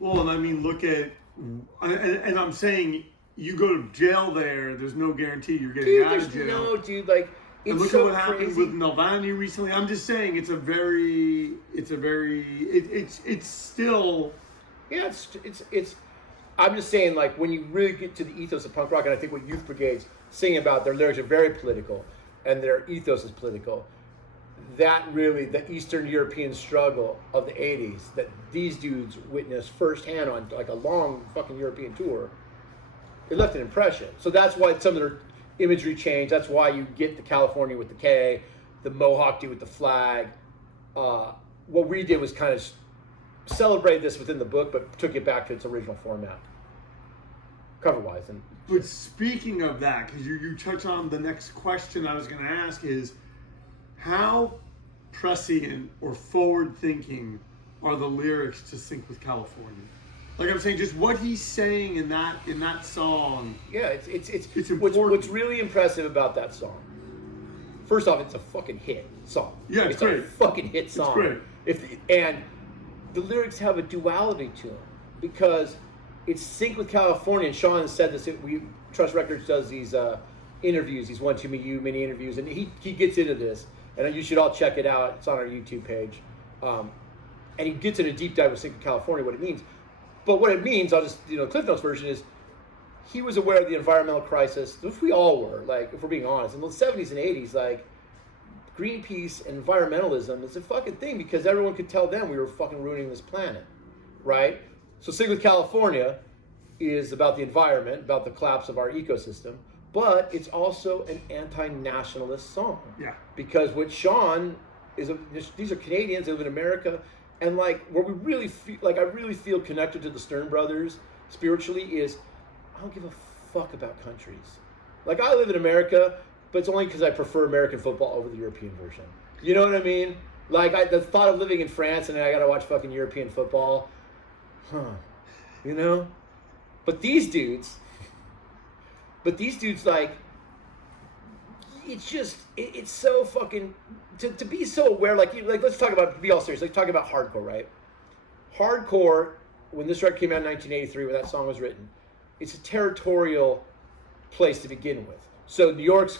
Well, and I mean, look at, and I'm saying you go to jail there. There's no guarantee you're getting out of jail. No, dude, like. And look at what happened with Nalvani recently. I'm just saying it's still. Yeah, it's. I'm just saying, like, when you really get to the ethos of punk rock, and I think what Youth Brigade's singing about, their lyrics are very political, and their ethos is political. That really, the Eastern European struggle of the 80s, that these dudes witnessed firsthand on, like, a long fucking European tour, it left an impression. So that's why some of their imagery changed. That's why you get the California with the K, the Mohawk dude with the flag. What we did was kind of celebrate this within the book, but took it back to its original format, cover-wise. But speaking of that, because you touch on the next question I was going to ask is, how prescient or forward-thinking are the lyrics to Sync with California? Like I'm saying, just what he's saying in that song. Yeah, it's important. What's really impressive about that song. First off, it's a fucking hit song. Yeah, it's great. A fucking hit song. It's great. And the lyrics have a duality to them because it's Sync with California. And Sean said this. Trust Records does these interviews, these One Too You mini interviews, and he gets into this. And you should all check it out. It's on our YouTube page. And he gets in a deep dive with Sync with California, what it means. But what it means, I'll just, Cliff Notes version is, he was aware of the environmental crisis, which we all were, like, if we're being honest. In the 70s and 80s, like, Greenpeace and environmentalism is a fucking thing because everyone could tell them we were fucking ruining this planet, right? So Sing with California is about the environment, about the collapse of our ecosystem, but it's also an anti-nationalist song. Yeah. Because what Sean is, these are Canadians, they live in America, and like where we really feel, like I really feel connected to the Stern Brothers spiritually is, I don't give a fuck about countries. Like I live in America, but it's only because I prefer American football over the European version. You know what I mean? Like the thought of living in France and I gotta watch fucking European football, you know? But these dudes, like, it's so fucking, to be so aware, like let's talk about, to be all serious, let's talk about hardcore, right? Hardcore, when this record came out in 1983, when that song was written, it's a territorial place to begin with. So New York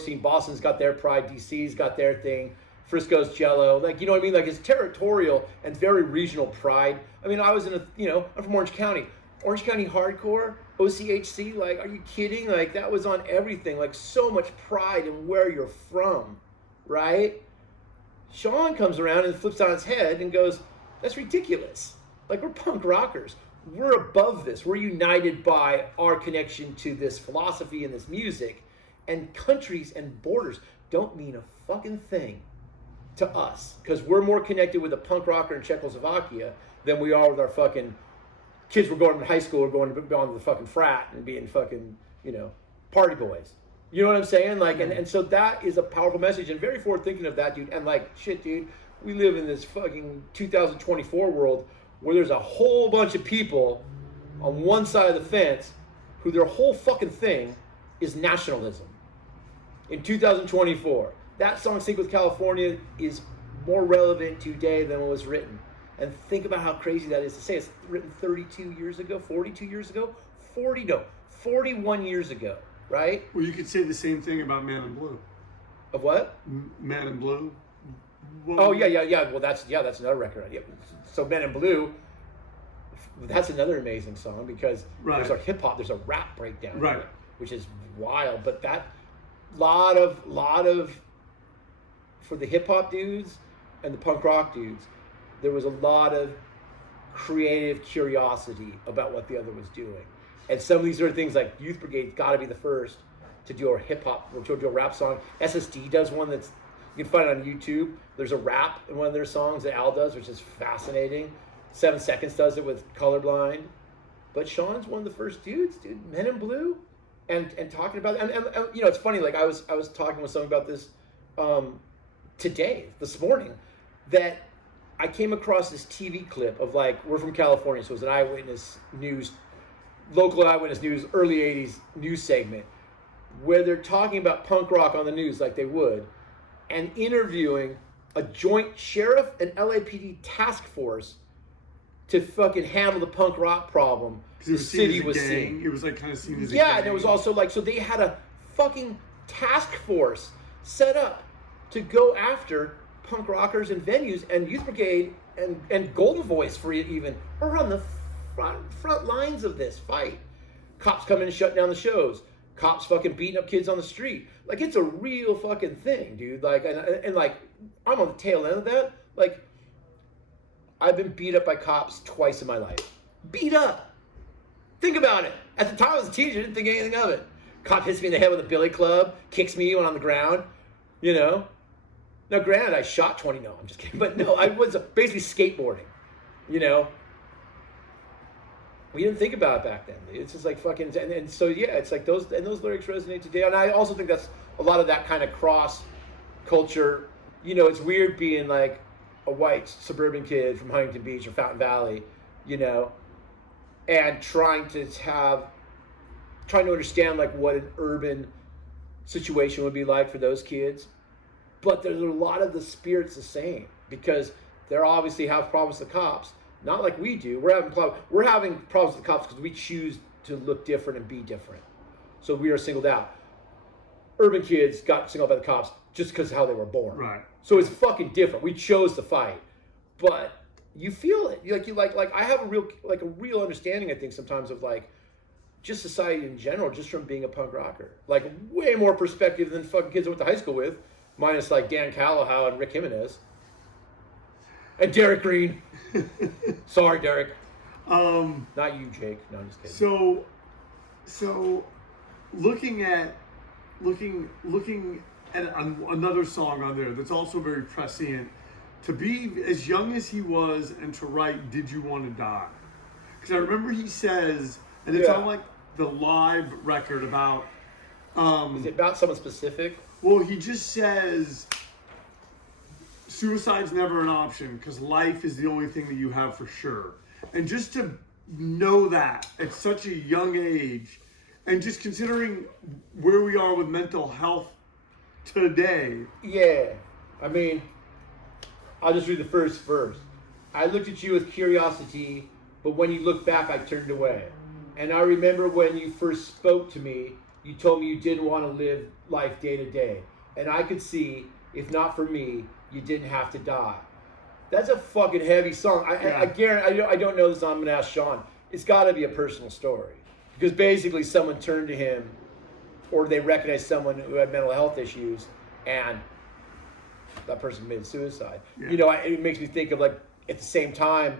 scene, Boston's got their pride, DC's got their thing, Frisco's Jello, like, you know what I mean? Like, it's territorial and very regional pride. I mean, I was I'm from Orange County. Orange County Hardcore, OCHC, like, are you kidding? Like, that was on everything. Like, so much pride in where you're from, right? Sean comes around and flips on his head and goes, that's ridiculous. Like, we're punk rockers. We're above this. We're united by our connection to this philosophy and this music. And countries and borders don't mean a fucking thing to us. Because we're more connected with a punk rocker in Czechoslovakia than we are with our fucking kids. We're going to high school or going to the fucking frat and being fucking, party boys. You know what I'm saying? Like, and so that is a powerful message and very forward thinking of that, dude. And like, shit, dude, we live in this fucking 2024 world where there's a whole bunch of people on one side of the fence who their whole fucking thing is nationalism. In 2024, that song Sync with California is more relevant today than it was written. And think about how crazy that is to say. It's written 42 years ago, 42 years ago, 41 years ago, right? Well, you could say the same thing about Man in Blue. Of what? Man in Blue. Oh, yeah. Well, that's another record idea. So Men in Blue, that's another amazing song because there's a hip hop, there's a rap breakdown, right, which is wild. But that lot of for the hip hop dudes and the punk rock dudes, there was a lot of creative curiosity about what the other was doing. And some of these are things like Youth Brigade got to be the first to do a hip hop, or to do a rap song. SSD does one that's, you can find it on YouTube. There's a rap in one of their songs that Al does, which is fascinating. 7 Seconds does it with Colorblind. But Sean's one of the first dudes, dude. Men in Blue, and talking about it. And it's funny. Like I was talking with someone about this this morning, that I came across this TV clip of, like, we're from California, so it was an eyewitness news, local eyewitness news, early 80s news segment, where they're talking about punk rock on the news like they would, and interviewing a joint sheriff and LAPD task force to fucking handle the punk rock problem the city was seeing. It was like kind of seen as a yeah, gang. and it was also like, so they had a fucking task force set up to go after punk rockers and venues, and Youth Brigade and Golden Voice for it even are on the front lines of this fight. Cops come in and shut down the shows. Cops fucking beating up kids on the street. Like, it's a real fucking thing, dude. Like, and like, I'm on the tail end of that. Like, I've been beat up by cops twice in my life. Beat up. Think about it. At the time I was a teenager, I didn't think anything of it. Cop hits me in the head with a billy club, kicks me when on the ground, you know. Now, granted, I shot 20. No, I'm just kidding. But no, I was basically skateboarding, you know. We didn't think about it back then. It's just like fucking, and so yeah, it's like those lyrics resonate today. And I also think that's a lot of that kind of cross culture. You know, it's weird being like a white suburban kid from Huntington Beach or Fountain Valley, you know, and trying to understand like what an urban situation would be like for those kids. But there's a lot of the spirit's the same, because they obviously have problems with the cops. Not like we do. We're having problems with the cops because we choose to look different and be different. So we are singled out. Urban kids got singled out by the cops just because of how they were born. Right. So it's fucking different. We chose to fight, but you feel it. Like I have a real understanding, I think, sometimes of like just society in general, just from being a punk rocker. Like way more perspective than fucking kids I went to high school with, minus like Dan Callahan and Rick Jimenez. And Derek Green. Sorry, Derek. Not you, Jake. No, I'm just kidding. So looking at another song on there that's also very prescient, to be as young as he was and to write "Did You Want to Die?" Because I remember he says, and it's on like the live record about. Is it about someone specific? Well, he just says, suicide's never an option because life is the only thing that you have for sure. And just to know that at such a young age, and just considering where we are with mental health today. Yeah. I mean, I'll just read the first verse. I looked at you with curiosity, but when you looked back, I turned away. And I remember when you first spoke to me, you told me you didn't want to live life day to day. And I could see, if not for me, you didn't have to die. That's a fucking heavy song. I guarantee, I don't know this, I'm going to ask Sean. It's got to be a personal story. Because basically someone turned to him, or they recognized someone who had mental health issues, and that person committed suicide. Yeah. You know, it makes me think of, like, at the same time,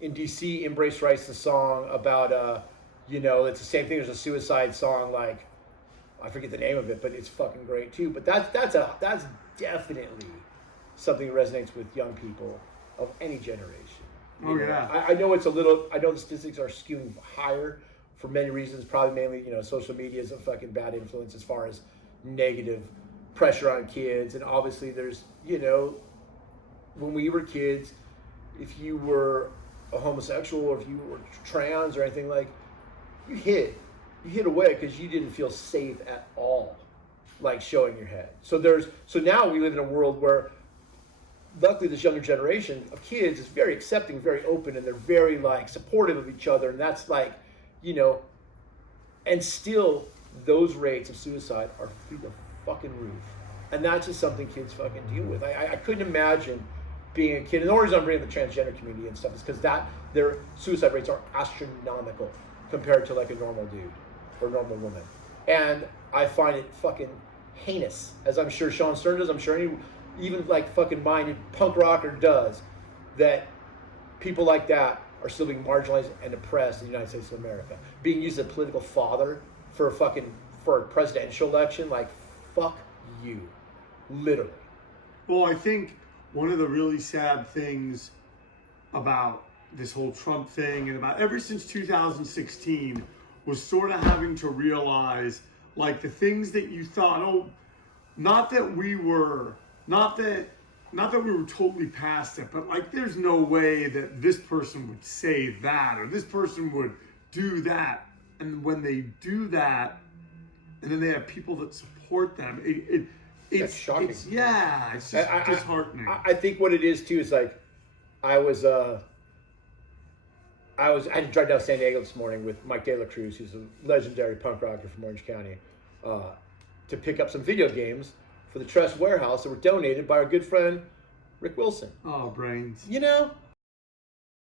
in D.C., Embrace writes the song about, you know, it's the same thing. There's a suicide song, like, I forget the name of it, but it's fucking great too. But that's definitely something that resonates with young people of any generation. Oh, yeah. I know it's a little, I know the statistics are skewing higher for many reasons, probably mainly, you know, social media is a fucking bad influence as far as negative pressure on kids. And obviously there's, you know, when we were kids, if you were a homosexual or if you were trans or anything, like, you hid away because you didn't feel safe at all, like showing your head. So now we live in a world where luckily this younger generation of kids is very accepting, very open, and they're very like supportive of each other. And that's like, you know, and still those rates of suicide are through the fucking roof. And that's just something kids fucking deal with. I couldn't imagine being a kid. And the reason I'm bringing the transgender community and stuff is because their suicide rates are astronomical compared to like a normal dude or normal woman. And I find it fucking heinous, as I'm sure Sean Stern does, I'm sure any even like fucking minded punk rocker does, that people like that are still being marginalized and oppressed in the United States of America. Being used as a political fodder for a presidential election, like, fuck you. Literally. Well, I think one of the really sad things about this whole Trump thing and about ever since 2016 was sort of having to realize, like, the things that you thought, not that we were totally past it, but like, there's no way that this person would say that or this person would do that. And when they do that, and then they have people that support them, it's shocking. It's just disheartening. I think what it is too is like, I was I had to drive down to San Diego this morning with Mike De La Cruz, who's a legendary punk rocker from Orange County, to pick up some video games for the Trust Warehouse that were donated by our good friend Rick Wilson. Oh, brains. You know,